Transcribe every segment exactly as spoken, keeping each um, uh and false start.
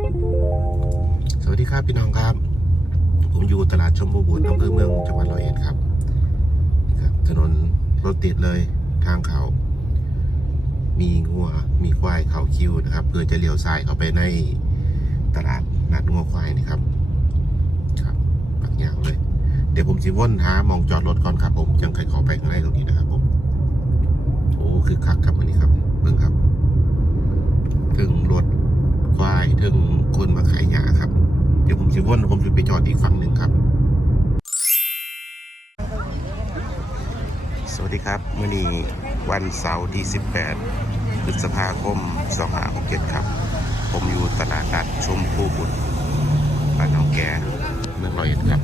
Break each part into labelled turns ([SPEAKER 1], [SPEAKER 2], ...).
[SPEAKER 1] สวัสดีครับพี่น้องครับผมอยู่ตลาดชมพูบุตรอำเภอเมืองจังหวัดร้อยเอ็ดครับถนนรถติดเลยทางเขามีงัวมีควายเขาคิวนะครับเพื่อจะเลี้ยวซ้ายเข้าไปในตลาดนัดงัวควายนะครับครับปักยางเลยเดี๋ยวผมจะว่นหามองจอดรถก่อนครับผมยังใครขอไปข้างในตรงนี้นะครับผมโอ้คือคักครับวันนี้ครับเบิ่งครับถึงรถควายถึงคนมาขายหญ้าครับเดี๋ยวผมจะว่นผมจะไปจอดอีกฝั่งหนึ่งครับสวัสดีครับมื้อนี้วันเสาร์ที่สิบแปดพฤษภาคมสองพันห้าร้อยหกสิบเจ็ดครับผมอยู่ตลาดนัดชมพูบุตรบ้านหนองแกเมืองร้อยเอ็ดครับ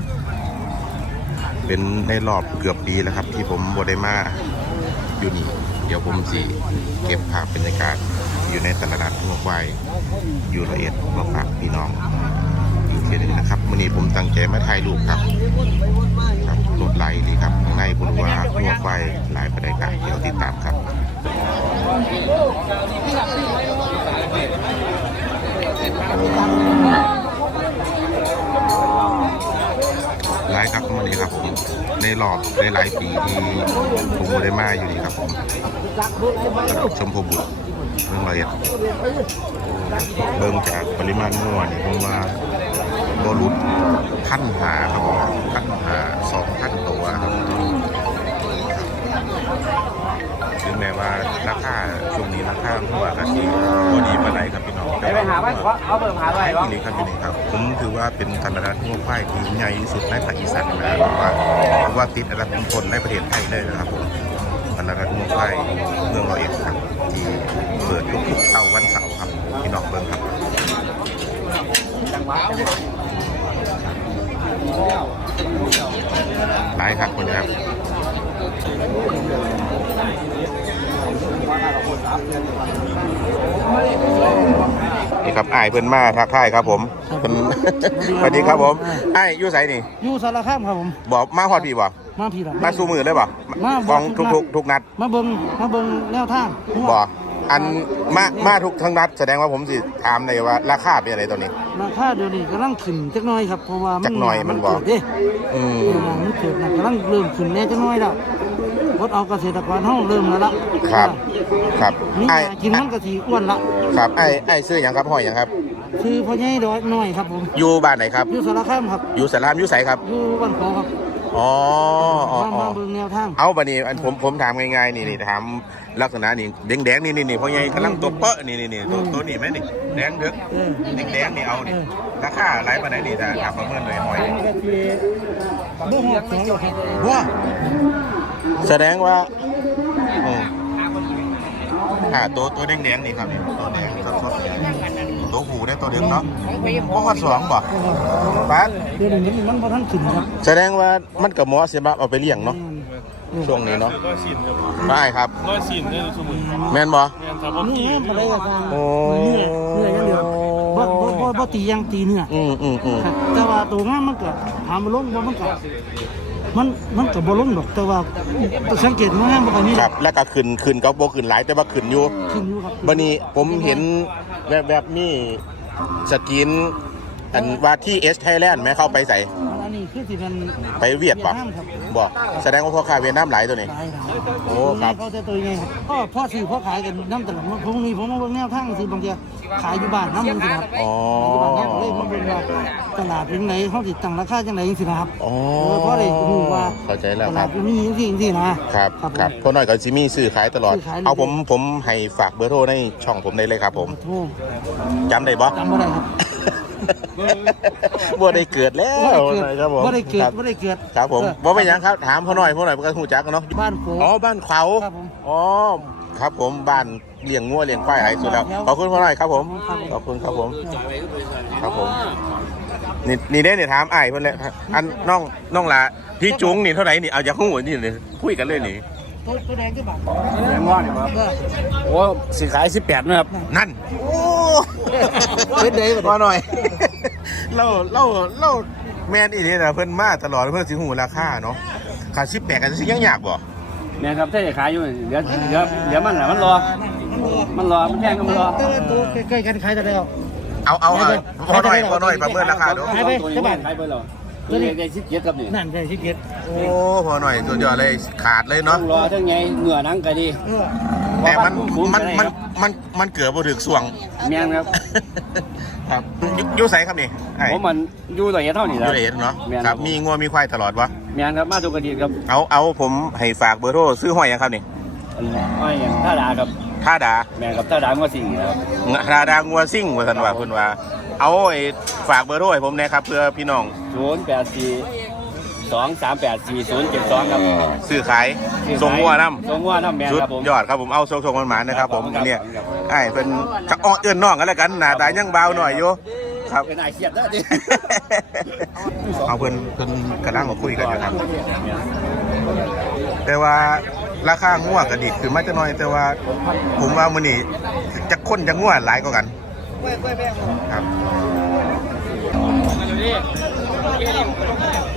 [SPEAKER 1] เป็นในรอบเกือบปีแล้วครับที่ผมบ่ได้มาอยู่นี่เดี๋ยวผมสิเก็บภาพบรรยากาศอยู่ในตลาดนัดงัวควายอยู่ร้อยเอ็ดมาฝากพี่น้องอีกทีนึงนะครับมื้อนี้ผมตั้งใจมาถ่ายรูปครับครับรถไหลดีครับข้างในผมว่างัวควายหลายประเด็นกันเดี๋ยวติดตามครับหลายครับมื้อนี้ครับผมในรอบในหลายปีที่ผมบ่ได้มาอยู่นี่ครับผมตลาดชมพูบุตรเมืองร้อยเอ็ดเบิ่งจากปริมาณงัวนี่ผมว่าบรุษพันหาครับผมพันหาสองพันตัวครับถึงแม้ว่าราคาช่วงนี้ราคาหัวกะทิพอดีปานใดครับพี่น้องแต่ว่าเอาเบอร์หาไว้ที่นี่ครับที่นี่ครับผมถือว่าเป็นตลาดงัวควายที่ใหญ่ที่สุดในภาคอีสานนะเพราะว่าเพราะว่าติดอันดับต้นๆในประเทศไทยเลยนะครับผมตลาดงัวควายเมืองร้อยเอ็ดครับที่เปิดทุกๆเสาร์วันเสาร์ครับพี่น้องเบิ่งครับหลายครับคนนี้ครับนี่ครับอ้ายเพิ่นมาทักทายครับผมเพิ่นสวัสดีครับผมอ้ายอยู่ไสนี่
[SPEAKER 2] อยู่สารคามครับผม
[SPEAKER 1] บอกมาฮอดพี่บ่
[SPEAKER 2] มาพี่ล่ะ
[SPEAKER 1] มาสู้มือได้บ่
[SPEAKER 2] มา
[SPEAKER 1] บองทุกๆทุกนัด
[SPEAKER 2] มาเบิ่งมาเบิ่งแนวทาง
[SPEAKER 1] บ่อันมามาทุกทั้งนัดแสดงว่าผมสิถามได้ว่าราคาเป็นอะไรตอนนี้
[SPEAKER 2] ราคาเดี๋ยวนี้กำลังขึ้นจักหน่อยครับเพราะว่า
[SPEAKER 1] จักหน่อยมันบ่
[SPEAKER 2] เด้อืมมันเกิดกำลังเริ่มขึ้นแน่จักหน่อยแล้วรถเอาเกษตรกรเฮาเริ่มแล้วล่ะ
[SPEAKER 1] ครับครับ
[SPEAKER 2] ไอ้กินมันก็สิอ้วนละ
[SPEAKER 1] ครับไอ้ไอ้ซื้อหยังครับห้อยหยังครับ
[SPEAKER 2] ชื่อพ่อใหญ่ดอยน้อยครับผม
[SPEAKER 1] อยู่บ้านไหนครับ
[SPEAKER 2] อยู่สารคามครับ
[SPEAKER 1] อยู่สารคามอยู่ไสครับ
[SPEAKER 2] อยู่บ้านขอครับ
[SPEAKER 1] อ๋ออ๋อ
[SPEAKER 2] มาเบิ่งแนวทาง
[SPEAKER 1] เอาบัดนี้อันผมผมถามง่ายๆนี่นี่ถามลักษณะนี่แดงๆนี่นี่พ่อใหญ่กำลังตัวเปาะนี่นี่ตัวตัวนี้ไหมนี่แดงเด้อแดงๆนี่เอานี่ราคาหลายปานใดนี่ถ้าถามประเมินหน่อยหอย
[SPEAKER 2] บ่ฮอดสองครับ
[SPEAKER 1] ว้าแสดงว่าอืออ่าตัวตัวแดงๆนี่ครับนี่ตัวแดงสดๆตัวหูได้ตัวเดียวเนาะบ่ฮอดสองบ่ปาน
[SPEAKER 2] เดี๋ยวนี้มันบ่ทันขึ้นครับ
[SPEAKER 1] แสดงว่ามันก็เหมาะสิบ่เอาไปเลี้ยงเนาะช่วงนี้เนาะได้ครับร้อยสินเนี่ยสมุนแม่นบ่แม่นครับบ่ตีบ่ได้กันโอ้เนื้อเนื้ออย่างเดียวบ่บ่บ่บ่ตีอย่างตีเนื้ออืมอืมอืม
[SPEAKER 2] แต่ว่าตัวงามมันก็ถามบ่ลงบ่มันก็มันมันก็บ่ลงดอกแต่ว่าสังเกตมันงามบ่ค่อยมี
[SPEAKER 1] ครับแล้วก็ขึ้นขึ้นก็บ่ขึ้นหลายแต่ว่าขึ้นอยู่
[SPEAKER 2] ขึ้นอยู่ครับ
[SPEAKER 1] บัดนี้ผมเห็นแวบๆนี่สกินอันว่าที่เอสไทยแลนด์แม้เข้าไปใส่
[SPEAKER 2] อันนี้คือที่มัน
[SPEAKER 1] ไปเวียดป่ะบ่แสดงว่าพ่อค้าเวียดนามหลายตัวนี้โอ้ครับ
[SPEAKER 2] เขาจะตัวยังไงพ่อพ่อซื้อพ่อขายกันน้ำตลาดพรุ่งนี้ผมมาเบิ่งแนวทางสิบางทีขายอยู่บ้านน้ำมันสิครับ
[SPEAKER 1] อ๋อ
[SPEAKER 2] เลยมาเบิ่งว่าตลาดเป็นไหนเขาติดตั้งราคาจังไหนจังสิครับ
[SPEAKER 1] อ๋อ
[SPEAKER 2] เพราะอะไรรู้ว่า
[SPEAKER 1] เข้าใจแล้ว
[SPEAKER 2] ตลาดมีจริงๆสิ
[SPEAKER 1] นะครับครับพ่อน้อยก็สิมีซื้อขายตลอดเอาผมผมให้ฝากเบอร์โทรในช่องผมได้เลยครับผมจำได้บ่
[SPEAKER 2] จำบ่ได้ครับ
[SPEAKER 1] บ่ได้เกิดแล้วครับผม
[SPEAKER 2] บ่ได้เกิดบ่ได้เกิด
[SPEAKER 1] ครับผมบ่เป็นหยังครับถามพ่อหน่อยพ่อหน่อยก็ฮู้จักกันเนาะ
[SPEAKER 2] บ้านโข
[SPEAKER 1] อ๋อบ้านเขาอ๋อครับผมบ้านเลี้ยงงัวเลี้ยงควายให้สุดแล้วขอบคุณพ่อหน่อยครับผมขอบคุณครับผมครับผมนี่นี่ได้เนี่ยถามอ้ายเพิ่นเลยอันน้องน้องล่ะพี่จุ๋งนี่เท่าไหร่นี่เอาอย่าฮู้นี่เลยคุยกันเลยนี่
[SPEAKER 2] ตัวแดงคือบัก
[SPEAKER 3] แดงง้อนี่ครับโอ้สิขายสิบแปดนะครับ
[SPEAKER 1] นั่นโอ้
[SPEAKER 2] เป็นได้
[SPEAKER 1] บ่หน่อยเราเราเราแม่นอีนี่นะเพิ่นมาตลอดเพิ่นสิฮู้ราคาเนาะค่าสิบแปดก็สิยังยากบ่
[SPEAKER 3] แม่ครับถ้าจะขายอยู่เดี๋ยวเดี๋ยวเดี๋ยวมันน่ะมันรอมันรอมันแพงก็มันรอ
[SPEAKER 2] ตัวใกล้ๆกันขายได้แล้ว
[SPEAKER 1] เอาเอาเอาพอหน่อยพอหน่อยประเมินราคาดู
[SPEAKER 2] หายไปใช่ป่ะ
[SPEAKER 3] หายไปแล้วตัวนี้ได้สิบเจ็ดครับนี่
[SPEAKER 2] นั่นได้สิบเจ็ด
[SPEAKER 1] โอ้พอหน่อยสุดยอดเลยขาดเลยเนาะ
[SPEAKER 3] รอทั้งไงเหงื่อนังก็ดี
[SPEAKER 1] แต่มันมันมันมันมันเกือบบ่ถึกส่วง
[SPEAKER 3] แม่นครับ
[SPEAKER 1] ครับอยู่อยู่ไสครับนี่ไอ้
[SPEAKER 3] ผมมันอยู่ตัวเองเท่านี้
[SPEAKER 1] อ
[SPEAKER 3] แล้
[SPEAKER 1] ยู่
[SPEAKER 3] ว
[SPEAKER 1] ละเอียดเนาะ
[SPEAKER 3] แม่น
[SPEAKER 1] ค
[SPEAKER 3] ครั
[SPEAKER 1] รับบ มีงัวมีควายตลอดวะ
[SPEAKER 3] แม่นครับมาทุกกระดิ่งครับ
[SPEAKER 1] เอาเอาผมให้ฝากเบอร์โทรซื้อหอยยังครับนี่
[SPEAKER 3] อันอ้อยอย่างท่าดาครับ
[SPEAKER 1] ท่าดา
[SPEAKER 3] แม่นครับท่าดาก็สิ่งครับ
[SPEAKER 1] ท่าดางัวซิ่งว่าซั่นว่าเพิ่นว่าเอาไอ้ฝากเบอร์โทรให้ผมหนะครับเพื่อพี่น้อง
[SPEAKER 3] ศูนย์แปดสี่สองสามแปดสี่ศูนย์เจ็ดสองครับ
[SPEAKER 1] ซื้อขายส่งงัวน้ำ
[SPEAKER 3] ส่งงัวน้ำแม่น
[SPEAKER 1] สุด
[SPEAKER 3] ครับผม
[SPEAKER 1] ยอดครับผมเอาโชคๆมันหมานะครับผม
[SPEAKER 3] ครับ
[SPEAKER 1] เนี่ย
[SPEAKER 3] ครับ
[SPEAKER 1] ไอ้เป็นจะอ้อเอื้อนน้องกันแล้วกันหน้าตายังเบาหน่อยอยู่ครับ
[SPEAKER 3] เป็นไอเสียดแล้วดิ
[SPEAKER 1] เอาเพิ่นเพิ่นกำลังมาคุยกันอยู่ครับ แต่ว่าราคางัวก็ดีขึ้นมาจะน้อย แต่ว่าผมว่ามื้อนี้จะคนจะงัวหลายกว่ากันครับ